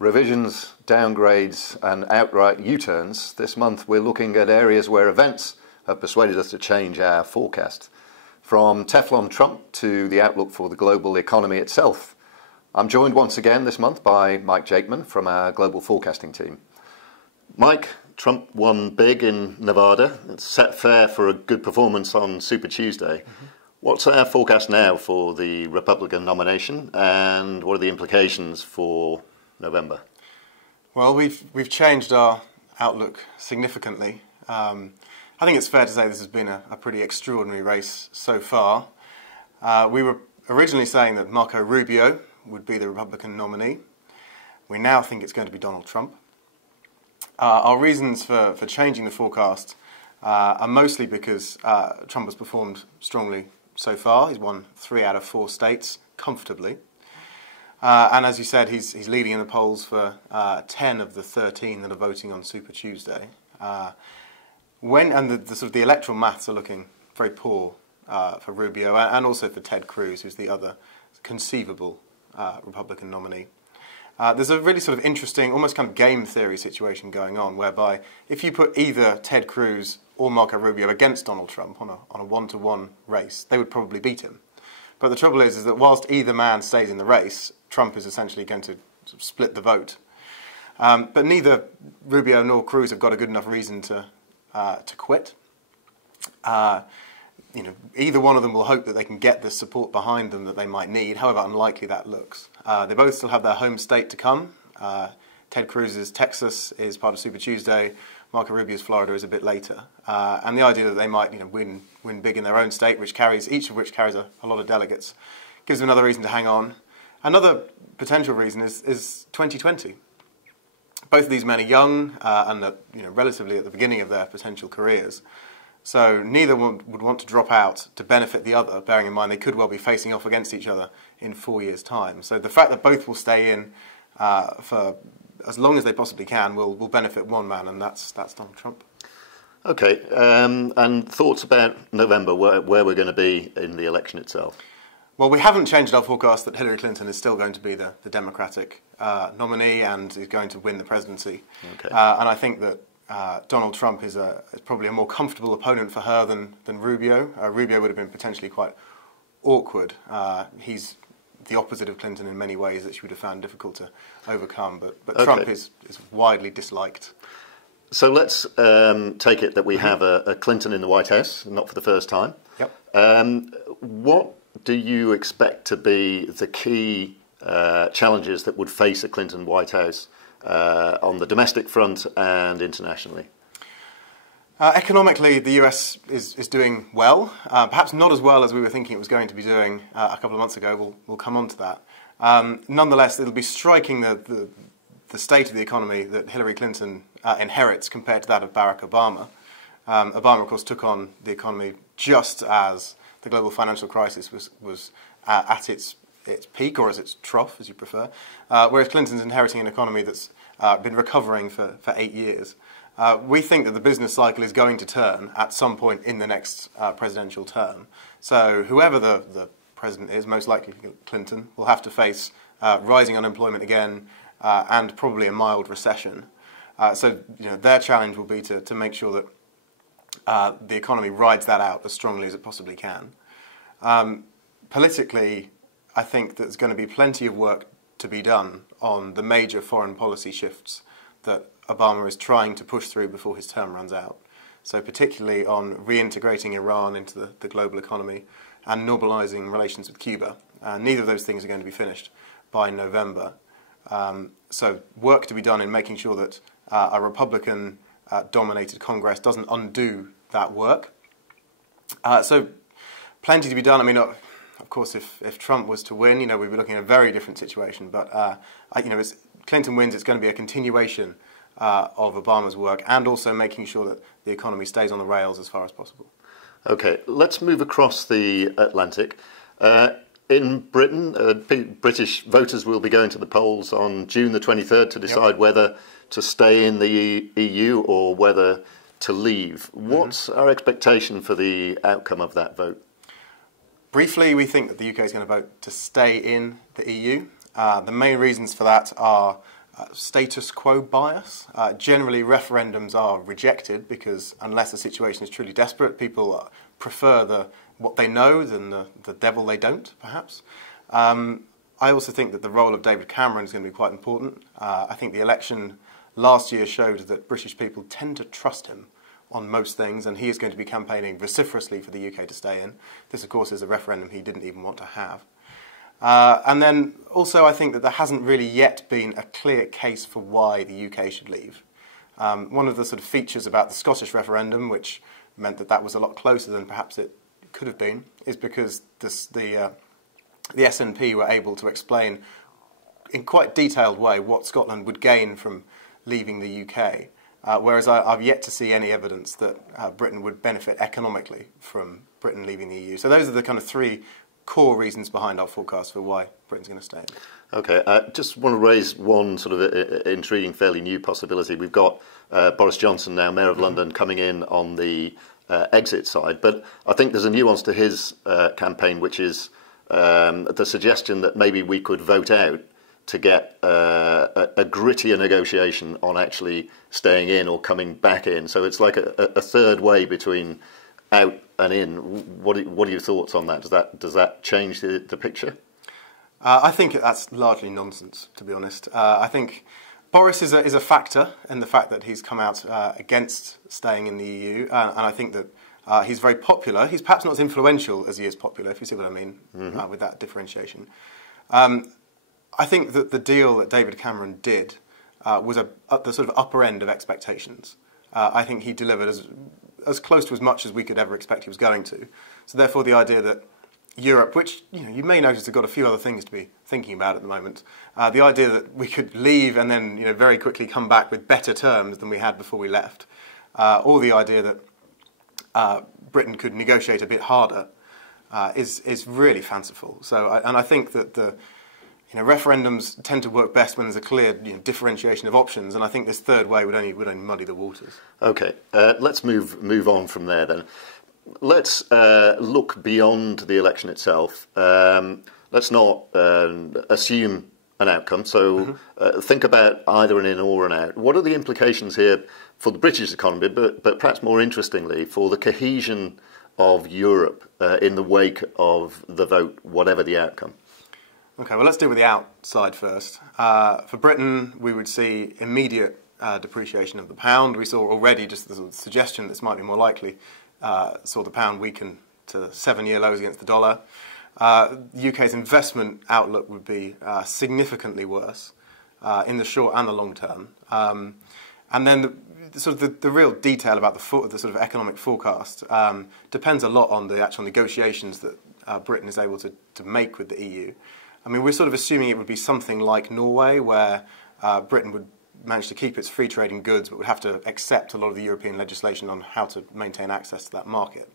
Revisions, downgrades and outright U-turns. This month we're looking at areas where events have persuaded us to change our forecast. From Teflon Trump to the outlook for the global economy itself. I'm joined once again this month by Mike Jakeman from our global forecasting team. Mike, Trump won big in Nevada. It's set fair for a good performance on Super Tuesday. What's our forecast now for the Republican nomination, and what are the implications for November? Well, we've changed our outlook significantly. I think it's fair to say this has been a pretty extraordinary race so far. We were originally saying that Marco Rubio would be the Republican nominee. We now think it's going to be Donald Trump. Our reasons for changing the forecast are mostly because Trump has performed strongly so far. He's won 3 out of 4 states comfortably. And as you said, he's leading in the polls for 10 of the 13 that are voting on Super Tuesday. The electoral maths are looking very poor for Rubio and also for Ted Cruz, who's the other conceivable Republican nominee. There's a really sort of interesting, almost kind of game theory situation going on, whereby if you put either Ted Cruz or Marco Rubio against Donald Trump on a one-to-one race, they would probably beat him. But the trouble is that whilst either man stays in the race, Trump is essentially going to sort of split the vote. But neither Rubio nor Cruz have got a good enough reason to quit. Either one of them will hope that they can get the support behind them that they might need, however unlikely that looks. They both still have their home state to come. Ted Cruz's Texas is part of Super Tuesday. Marco Rubio's Florida is a bit later. And the idea that they might win big in their own state, each of which carries a lot of delegates, gives them another reason to hang on. Another potential reason is 2020. Both of these men are young and relatively at the beginning of their potential careers. So neither would want to drop out to benefit the other, bearing in mind they could well be facing off against each other in 4 years' time. So the fact that both will stay in for as long as they possibly can will benefit one man, and that's Donald Trump. Okay, and thoughts about November, where we're going to be in the election itself? Well, we haven't changed our forecast that Hillary Clinton is still going to be the Democratic nominee and is going to win the presidency. Okay. And I think that Donald Trump is probably a more comfortable opponent for her than Rubio. Rubio would have been potentially quite awkward. He's the opposite of Clinton in many ways that she would have found difficult to overcome. But okay. Trump is widely disliked. So let's take it that we have a Clinton in the White House, not for the first time. Yep. What do you expect to be the key challenges that would face a Clinton White House on the domestic front and internationally? Economically, the US is doing well, perhaps not as well as we were thinking it was going to be doing a couple of months ago. We'll come on to that. Nonetheless, it'll be striking the state of the economy that Hillary Clinton inherits compared to that of Barack Obama. Obama, of course, took on the economy just as the global financial crisis was at its peak, or as its trough, as you prefer, whereas Clinton's inheriting an economy that's been recovering for 8 years. We think that the business cycle is going to turn at some point in the next presidential term. So whoever the president is, most likely Clinton, will have to face rising unemployment again and probably a mild recession. So their challenge will be to make sure that the economy rides that out as strongly as it possibly can. Politically, I think there's going to be plenty of work to be done on the major foreign policy shifts that Obama is trying to push through before his term runs out. So particularly on reintegrating Iran into the global economy and normalizing relations with Cuba. Neither of those things are going to be finished by November. So work to be done in making sure that a Republican-dominated Congress doesn't undo that work. So plenty to be done. I mean, of course, if Trump was to win, we'd be looking at a very different situation. But if Clinton wins, it's going to be a continuation of Obama's work, and also making sure that the economy stays on the rails as far as possible. Okay, let's move across the Atlantic. In Britain, British voters will be going to the polls on June the 23rd to decide whether to stay in the EU or whether to leave. What's our expectation for the outcome of that vote? Briefly, we think that the UK is going to vote to stay in the EU. The main reasons for that are status quo bias. Generally, referendums are rejected because unless the situation is truly desperate, people prefer what they know than the devil they don't, perhaps. I also think that the role of David Cameron is going to be quite important. I think the election last year showed that British people tend to trust him on most things, and he is going to be campaigning vociferously for the UK to stay in. This, of course, is a referendum he didn't even want to have. And then also I think that there hasn't really yet been a clear case for why the UK should leave. One of the sort of features about the Scottish referendum, which meant that was a lot closer than perhaps it could have been, is because the SNP were able to explain in quite detailed way what Scotland would gain from leaving the UK, whereas I've yet to see any evidence that Britain would benefit economically from Britain leaving the EU. So those are the kind of three core reasons behind our forecast for why Britain's going to stay in. Okay, I just want to raise one sort of intriguing, fairly new possibility. We've got Boris Johnson now, Mayor of London, coming in on the exit side, but I think there's a nuance to his campaign, which is the suggestion that maybe we could vote out to get a grittier negotiation on actually staying in or coming back in. So it's like a third way between out and in. What are your thoughts on that? Does that change the picture? I think that's largely nonsense, to be honest. I think Boris is a factor in the fact that he's come out against staying in the EU, and I think that he's very popular. He's perhaps not as influential as he is popular, if you see what I mean, with that differentiation. I think that the deal that David Cameron did was at the sort of upper end of expectations. I think he delivered as close to as much as we could ever expect he was going to. So therefore the idea that Europe, which you may notice have got a few other things to be thinking about at the moment, the idea that we could leave and then very quickly come back with better terms than we had before we left, or the idea that Britain could negotiate a bit harder is really fanciful. So, and I think that referendums tend to work best when there's a clear differentiation of options, and I think this third way would only muddy the waters. Okay, let's move on from there then. Let's look beyond the election itself. Let's not assume an outcome. So think about either an in or an out. What are the implications here for the British economy, but perhaps more interestingly, for the cohesion of Europe in the wake of the vote, whatever the outcome? Okay, well, let's deal with the outside first. For Britain, we would see immediate depreciation of the pound. We saw already just the suggestion that this might be more likely, saw the pound weaken to 7-year lows against the dollar. The UK's investment outlook would be significantly worse in the short and the long term. And then the real detail about the sort of economic forecast depends a lot on the actual negotiations that Britain is able to make with the EU. I mean, we're sort of assuming it would be something like Norway, where Britain would manage to keep its free trade in goods, but would have to accept a lot of the European legislation on how to maintain access to that market.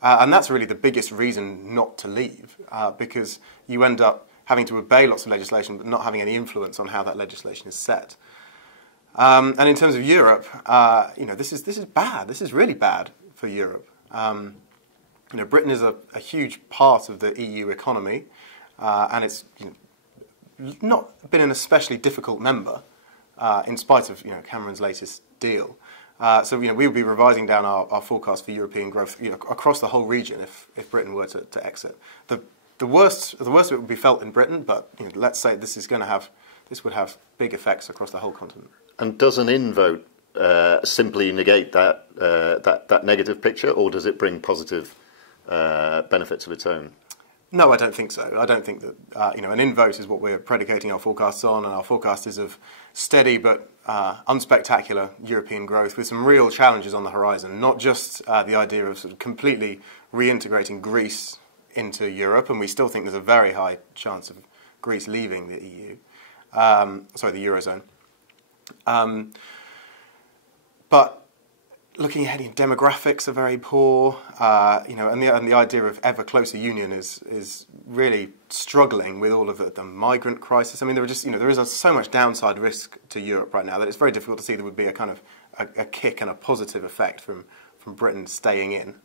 And that's really the biggest reason not to leave, because you end up having to obey lots of legislation, but not having any influence on how that legislation is set. And in terms of Europe, this is bad. This is really bad for Europe. Britain is a huge part of the EU economy. And it's not been an especially difficult member, in spite of Cameron's latest deal. So we would be revising down our forecast for European growth across the whole region if Britain were to exit. The worst of it would be felt in Britain, but let's say this would have big effects across the whole continent. And does an in vote simply negate that negative picture, or does it bring positive benefits of its own? No, I don't think so. I don't think that an in vote is what we're predicating our forecasts on, and our forecast is of steady but unspectacular European growth with some real challenges on the horizon. Not just the idea of sort of completely reintegrating Greece into Europe, and we still think there's a very high chance of Greece leaving the EU, the Eurozone. But looking ahead, demographics are very poor, and the idea of ever closer union is really struggling with all of the migrant crisis. I mean, there is so much downside risk to Europe right now that it's very difficult to see there would be a kind of a kick and a positive effect from Britain staying in.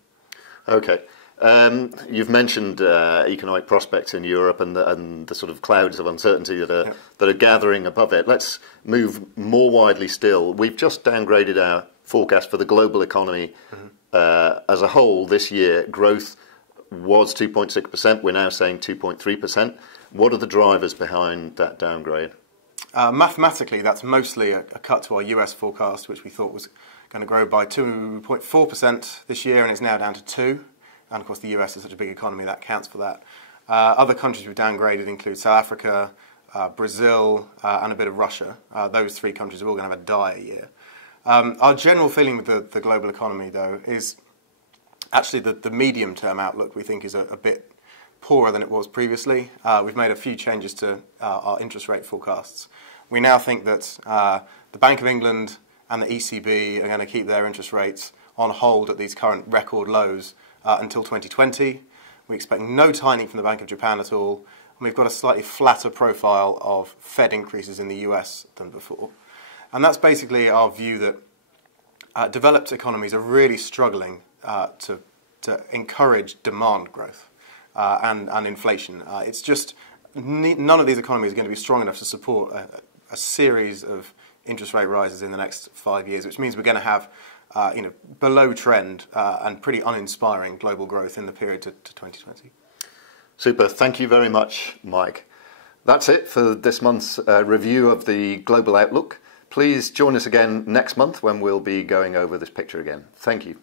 Okay, You've mentioned economic prospects in Europe and the sort of clouds of uncertainty that are gathering above it. Let's move more widely still. We've just downgraded our forecast for the global economy as a whole this year. Growth was 2.6%. We're now saying 2.3%. What are the drivers behind that downgrade? Mathematically, that's mostly a cut to our US forecast, which we thought was going to grow by 2.4% this year, and it's now down to 2%. And of course, the US is such a big economy that counts for that. Other countries we've downgraded include South Africa, Brazil, and a bit of Russia. Those three countries are all going to have a dire year. Our general feeling with the global economy, though, is actually the medium-term outlook we think is a bit poorer than it was previously. We've made a few changes to our interest rate forecasts. We now think that the Bank of England and the ECB are going to keep their interest rates on hold at these current record lows until 2020. We expect no tightening from the Bank of Japan at all, and we've got a slightly flatter profile of Fed increases in the US than before. And that's basically our view that developed economies are really struggling to encourage demand growth and inflation. It's just none of these economies are going to be strong enough to support a series of interest rate rises in the next 5 years, which means we're going to have below trend and pretty uninspiring global growth in the period to 2020. Super. Thank you very much, Mike. That's it for this month's review of the global outlook. Please join us again next month when we'll be going over this picture again. Thank you.